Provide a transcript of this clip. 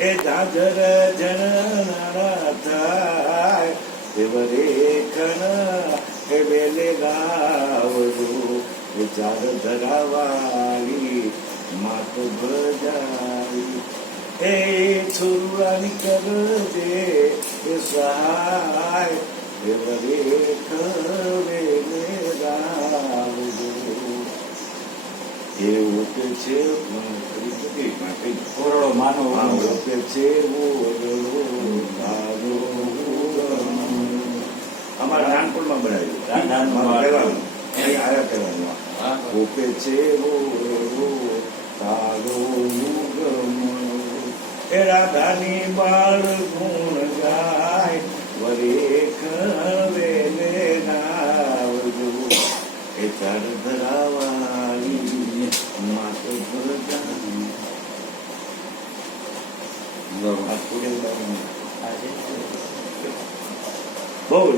એ ઝાઝર જણનારા થાય દેવરે ખણ એ વેલે ગાવજો એ ચાર ધરાવાળી માત ભજાવી એ છુરાની કરજે એ સહાય દેવરે ખવેલે ગાવજો એવું કે છે ઓરડો માનો કે છે અમારા નાનપણમાં બનાવ્યું અહીં આવ્યા કહેવાનું ઓકે છે એ રાધાની બાળ ગુણ ગાય વરે ખવેલે ગાવજો એ ચાર ધરાવાળી માત ભજાવી બહુ